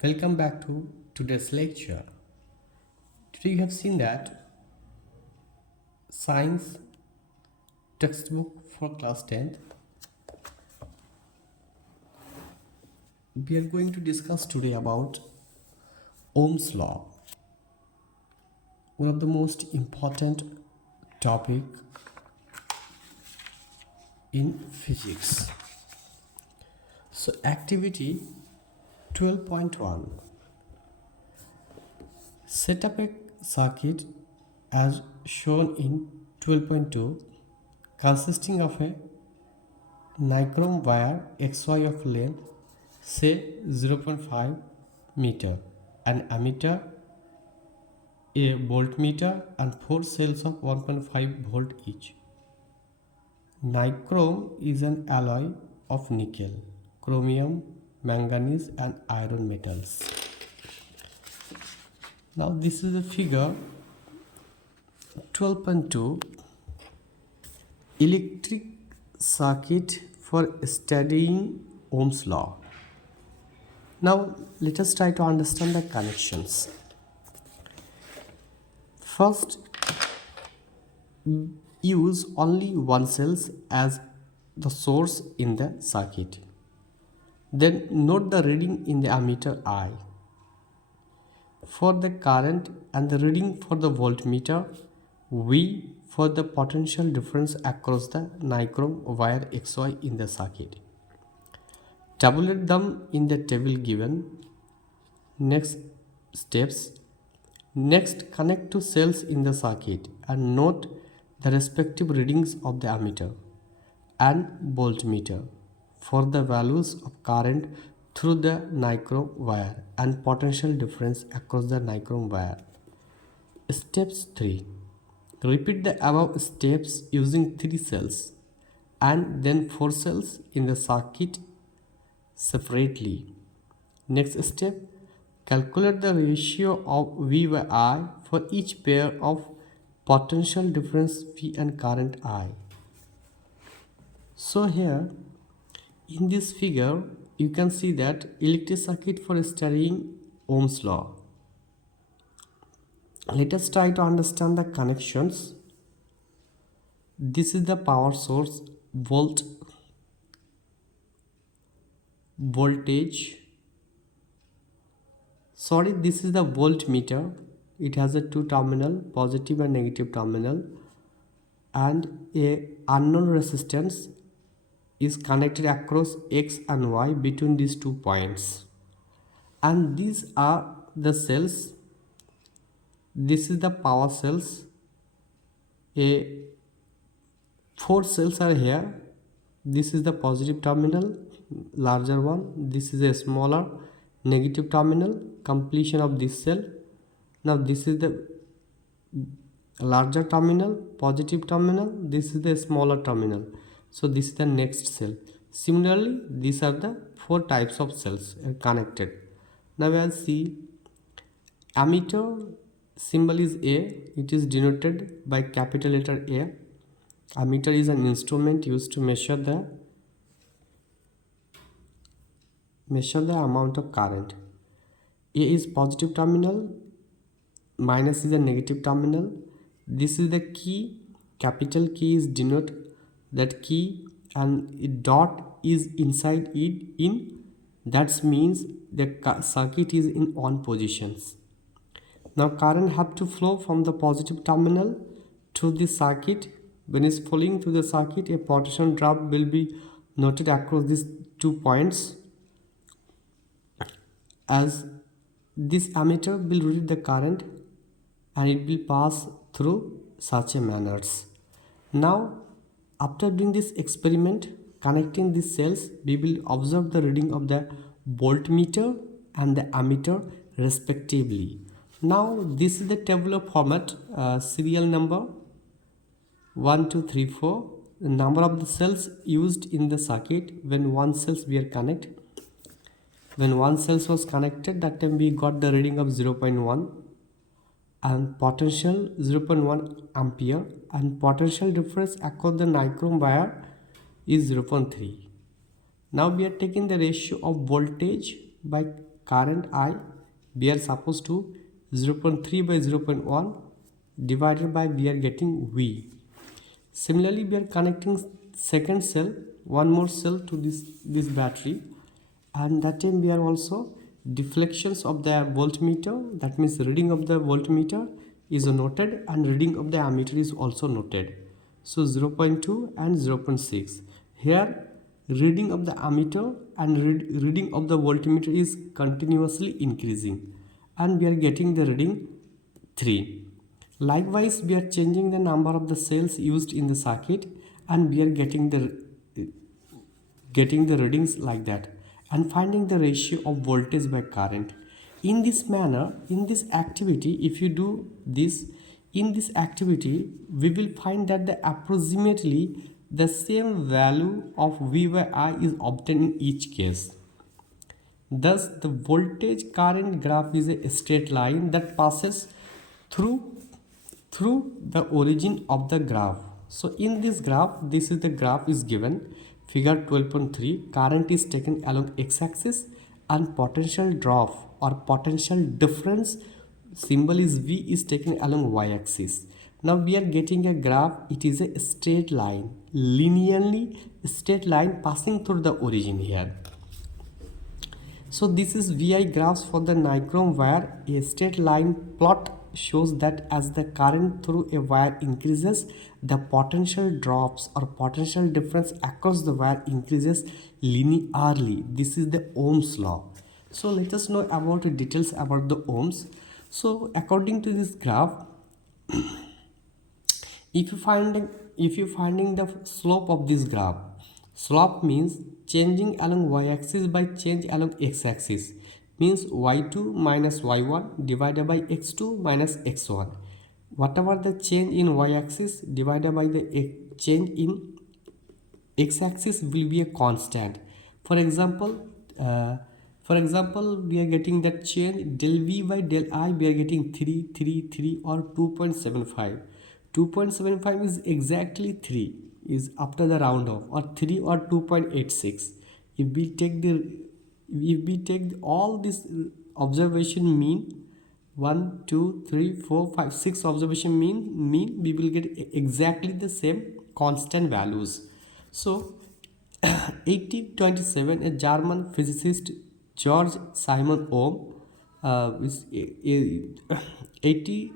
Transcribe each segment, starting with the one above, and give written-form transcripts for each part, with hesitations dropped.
Welcome back to today's lecture. Today you have seen that science textbook for class 10th. We are going to discuss today about Ohm's law, one of the most important topic in physics. So activity 12.1, set up a circuit as shown in 12.2 consisting of a nichrome wire XY of length say 0.5 meter, an ammeter, a voltmeter and 4 cells of 1.5 volt each. Nichrome is an alloy of nickel, chromium, manganese and iron metals. Now this is the figure 12.2, electric circuit for studying Ohm's law. Now let us try to understand the connections. First, use only one cells as the source in the circuit. Then note the reading in the ammeter I. For the current and the reading for the voltmeter, V for the potential difference across the nichrome wire XY in the circuit. Tabulate them in the table given. Next steps. Next, connect to cells in the circuit and note the respective readings of the ammeter and voltmeter for the values of current through the nichrome wire and potential difference across the nichrome wire. Steps 3. Repeat the above steps using 3 cells and then 4 cells in the circuit separately. Next step, calculate the ratio of V by I for each pair of potential difference V and current I. So here in this figure you can see that electric circuit for studying Ohm's law. Let us try to understand the connections. This is the power source, this is the voltmeter. It has a two terminal, positive and negative terminal, and a unknown resistance is connected across X and Y between these 2 points. And these are the cells. This is the power cells. 4 cells are here. This is the positive terminal, larger one. This is a smaller negative terminal, completion of this cell. Now this is the larger terminal, positive terminal. This is the smaller terminal. So this is the next cell. Similarly, these are the 4 types of cells connected. Now we will see ammeter symbol is A. It is denoted by capital letter A. Ammeter is an instrument used to measure the amount of current. A is positive terminal, minus is a negative terminal. This is the key, capital key is denote that key and a dot is inside it in, that means the circuit is in on positions. Now current have to flow from the positive terminal to the circuit. When it's flowing through the circuit, a potential drop will be noted across these 2 points, as this ammeter will read the current and it will pass through such a manners. Now after doing this experiment, connecting these cells, we will observe the reading of the voltmeter and the ammeter respectively. Now this is the tabular format, serial number 1 2 3 4, the number of the cells used in the circuit when one cells were connected. When one cells was connected, that time we got the reading of 0.1 and potential 0.1 ampere, and potential difference across the nichrome wire is 0.3. Now we are taking the ratio of voltage by current I, we are supposed to 0.3 by 0.1 divided by, we are getting V. Similarly, we are connecting second cell, one more cell to this battery, and that time we are also deflections of the voltmeter, that means reading of the voltmeter is noted and reading of the ammeter is also noted. So 0.2 and 0.6. Here reading of the ammeter and reading of the voltmeter is continuously increasing, and we are getting the reading 3. Likewise, we are changing the number of the cells used in the circuit, and we are getting the readings like that, and finding the ratio of voltage by current. In this manner, in this activity, if you do this, in this activity, we will find that the approximately the same value of V by I is obtained in each case. Thus, the voltage current graph is a straight line that passes through the origin of the graph. So in this graph, this is the graph is given, figure 12.3. Current is taken along x-axis and potential drop or potential difference, symbol is V, is taken along y-axis. Now we are getting a graph, it is a straight line, linearly straight line passing through the origin here. So this is VI graphs for the nichrome wire. A straight line plot shows that as the current through a wire increases, the potential drops or potential difference across the wire increases linearly. This is the Ohm's law. So let us know about the details about the Ohms. So according to this graph, if you finding the slope of this graph, slope means changing along y-axis by change along x-axis, means y2 minus y1 divided by x2 minus x1. Whatever the change in y-axis divided by the change in x-axis will be a constant. For example, we are getting that change del v by del I, we are getting 3, 3, 3 or 2.75. 2.75 is exactly 3, is after the round off, or 3 or 2.86. If we take all this observation mean, 1 2 3 4 5 6 observation mean, we will get exactly the same constant values. So 1827, a German physicist George Simon Ohm, 1780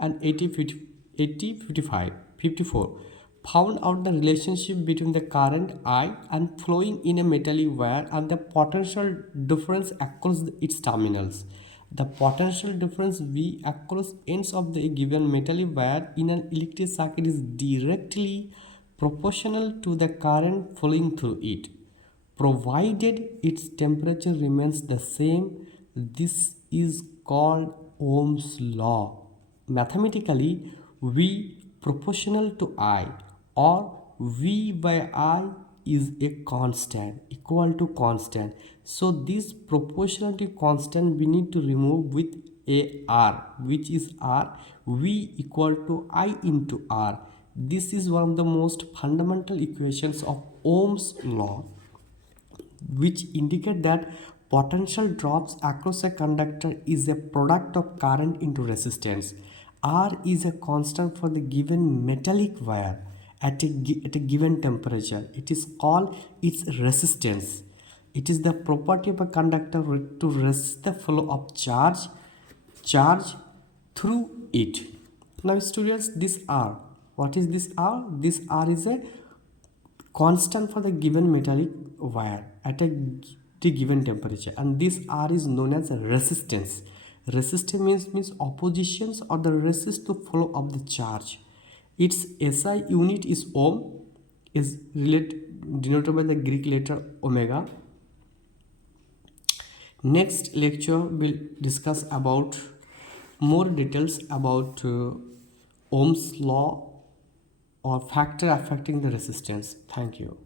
and 1854, found out the relationship between the current I and flowing in a metallic wire and the potential difference across its terminals. The potential difference V across ends of the given metallic wire in an electric circuit is directly proportional to the current flowing through it, provided its temperature remains the same. This is called Ohm's law. Mathematically, V proportional to I, or V by I, is a constant, equal to constant. So this proportionality constant we need to remove with a R, which is R, V equal to I into R. This is one of the most fundamental equations of Ohm's law, which indicate that potential drops across a conductor is a product of current into resistance. R is a constant for the given metallic wire at a given temperature. It is called its resistance. It is the property of a conductor to resist the flow of charge through it. Now students, this R, what is this R? This R is a constant for the given metallic wire at a given temperature, and this R is known as resistance. Resistance means oppositions or the resist to flow of the charge. Its SI unit is ohm, is denoted by the Greek letter omega. Next lecture will discuss about more details about Ohm's law or factor affecting the resistance. Thank you.